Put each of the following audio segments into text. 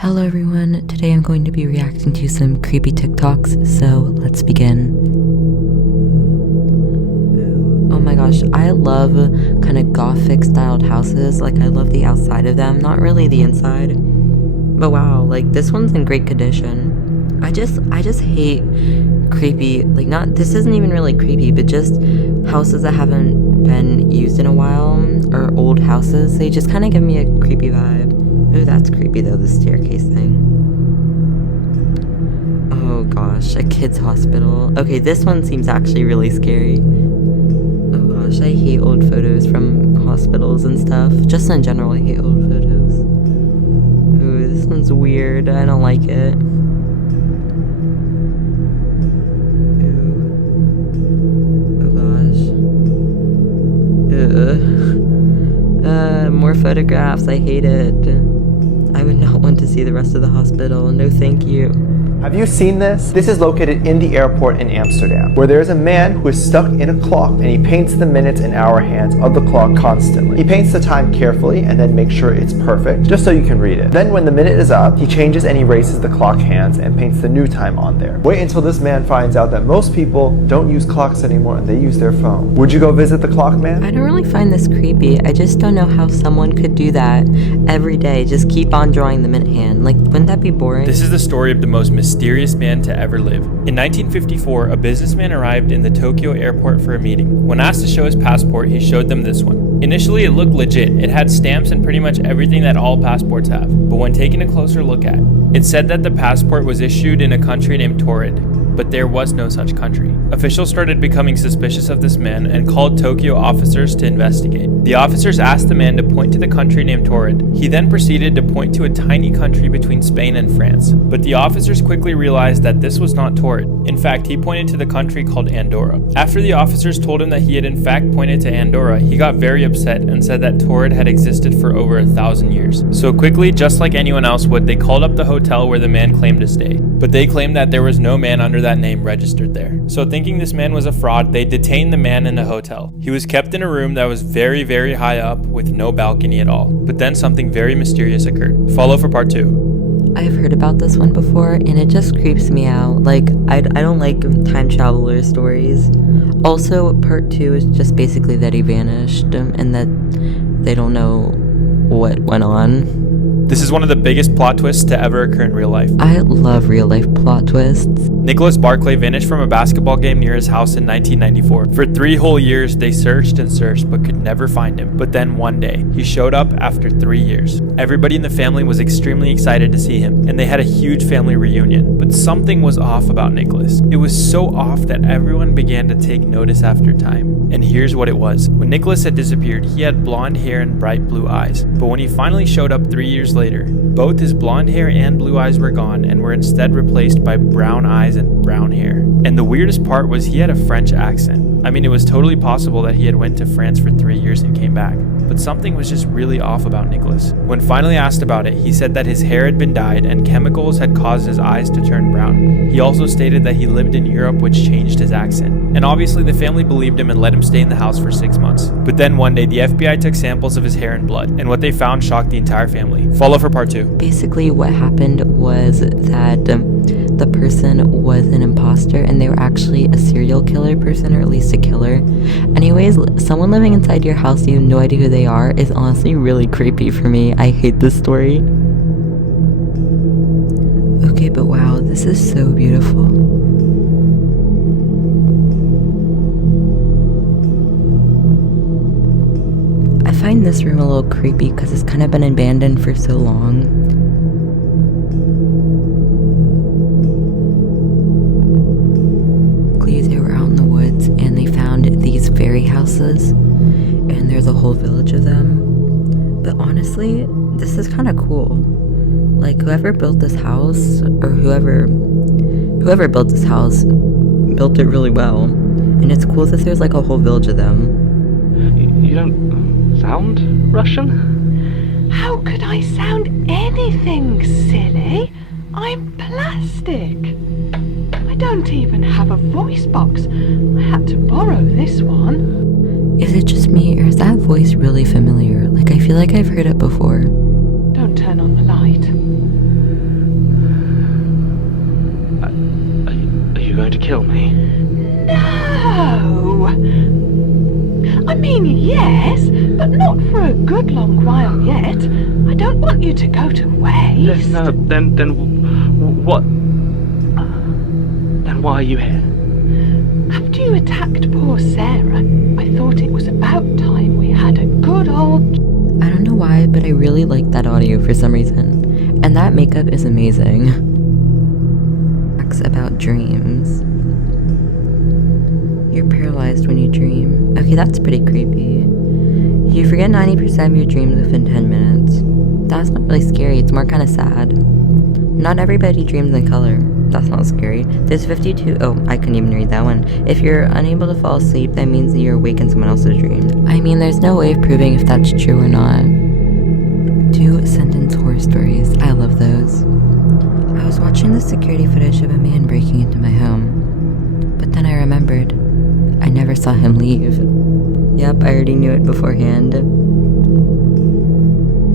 Hello everyone, today I'm going to be reacting to some creepy TikToks, so let's begin. Oh my gosh, I love kind of gothic styled houses. Like, I love the outside of them, not really the inside. But wow, like this one's in great condition. I just hate creepy, like not, this isn't even really creepy, but just houses that haven't been used in a while, or old houses. They just kind of give me a creepy vibe. Oh, that's creepy though, the staircase thing. Oh gosh, a kid's hospital. Okay, this one seems actually really scary. Oh gosh, I hate old photos from hospitals and stuff. Just in general, I hate old photos. Ooh, this one's weird. I don't like it. Ooh. Oh gosh. Ugh. More photographs. I hate it. I would not want to see the rest of the hospital. No thank you. Have you seen this? This is located in the airport in Amsterdam, where there is a man who is stuck in a clock and he paints the minutes and hour hands of the clock constantly. He paints the time carefully and then makes sure it's perfect, just so you can read it. Then when the minute is up, he changes and erases the clock hands and paints the new time on there. Wait until this man finds out that most people don't use clocks anymore and they use their phone. Would you go visit the clock man? I don't really find this creepy. I just don't know how someone could do that every day. Just keep on drawing the minute hand. Like, wouldn't that be boring? This is the story of the most mysterious man to ever live. In 1954, a businessman arrived in the Tokyo airport for a meeting. When asked to show his passport, he showed them this one. Initially, it looked legit. It had stamps and pretty much everything that all passports have. But when taking a closer look at, it said that the passport was issued in a country named Torrid. But there was no such country. Officials started becoming suspicious of this man and called Tokyo officers to investigate. The officers asked the man to point to the country named Torrid. He then proceeded to point to a tiny country between Spain and France. But the officers quickly realized that this was not Torrid. In fact, he pointed to the country called Andorra. After the officers told him that he had in fact pointed to Andorra, he got very upset and said that Torrid had existed for over 1,000 years. So quickly, just like anyone else would, they called up the hotel where the man claimed to stay. But they claimed that there was no man under that name registered there. So thinking this man was a fraud, they detained the man in the hotel. He was kept in a room that was very, very high up with no balcony at all. But then something very mysterious occurred. Follow for part 2. I've heard about this one before, and it just creeps me out. Like, I don't like time traveler stories. Also, part 2 is just basically that he vanished, and that they don't know what went on. This is one of the biggest plot twists to ever occur in real life. I love real life plot twists. Nicholas Barclay vanished from a basketball game near his house in 1994. For 3 whole years, they searched and searched but could never find him. But then one day, he showed up after 3 years. Everybody in the family was extremely excited to see him, and they had a huge family reunion. But something was off about Nicholas. It was so off that everyone began to take notice after time. And here's what it was. When Nicholas had disappeared, he had blonde hair and bright blue eyes. But when he finally showed up 3 years later, both his blonde hair and blue eyes were gone and were instead replaced by brown eyes and brown hair. And the weirdest part was he had a French accent. I mean, it was totally possible that he had went to France for 3 years and came back. But something was just really off about Nicholas. When finally asked about it, he said that his hair had been dyed and chemicals had caused his eyes to turn brown. He also stated that he lived in Europe, which changed his accent. And obviously the family believed him and let him stay in the house for 6 months. But then one day, the FBI took samples of his hair and blood, and what they found shocked the entire family. Follow for part 2. Basically, what happened was that the person was an imposter, and they were actually a serial killer person, or at least a killer. Anyways, someone living inside your house, you have no idea who they are, is honestly really creepy for me. I hate this story. Okay, but wow, this is so beautiful. I find this room a little creepy because it's kind of been abandoned for so long. They were out in the woods and they found these fairy houses, and there's a whole village of them. But honestly, this is kind of cool. Like, whoever built this house, or whoever built this house, built it really well. And it's cool that there's like a whole village of them. You don't sound Russian? How could I sound anything, silly? I'm plastic. I don't even have a voice box. I had to borrow this one. Is it just me, or is that voice really familiar? Like, I feel like I've heard it before. Don't turn on the light. long while yet. I don't want you to go to waste. No, then what? Then why are you here? After you attacked poor Sarah, I thought it was about time we had a good old... I don't know why, but I really like that audio for some reason. And that makeup is amazing. Facts about dreams. You're paralyzed when you dream. Okay, that's pretty creepy. You forget 90% of your dreams within 10 minutes. That's not really scary, it's more kind of sad. Not everybody dreams in color. That's not scary. There's 52... Oh, I couldn't even read that one. If you're unable to fall asleep, that means that you're awake in someone else's dream. I mean, there's no way of proving if that's true or not. 2-sentence horror stories. I love those. I was watching the security footage of a man breaking into my home. But then I remembered. I never saw him leave. Yep, I already knew it beforehand.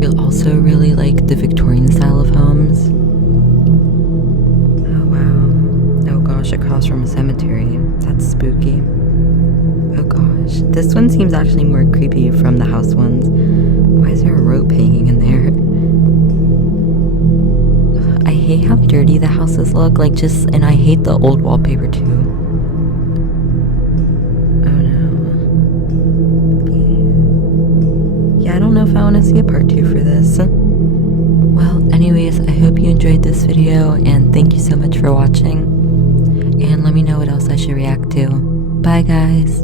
You'll also really like the Victorian style of homes. Oh wow. Oh gosh, across from a cemetery. That's spooky. Oh gosh. This one seems actually more creepy from the house ones. Why is there a rope hanging in there? I hate how dirty the houses look, and I hate the old wallpaper too. I don't know if I want to see a part 2 for this. Well, anyways, I hope you enjoyed this video, and thank you so much for watching. And let me know what else I should react to. Bye, guys.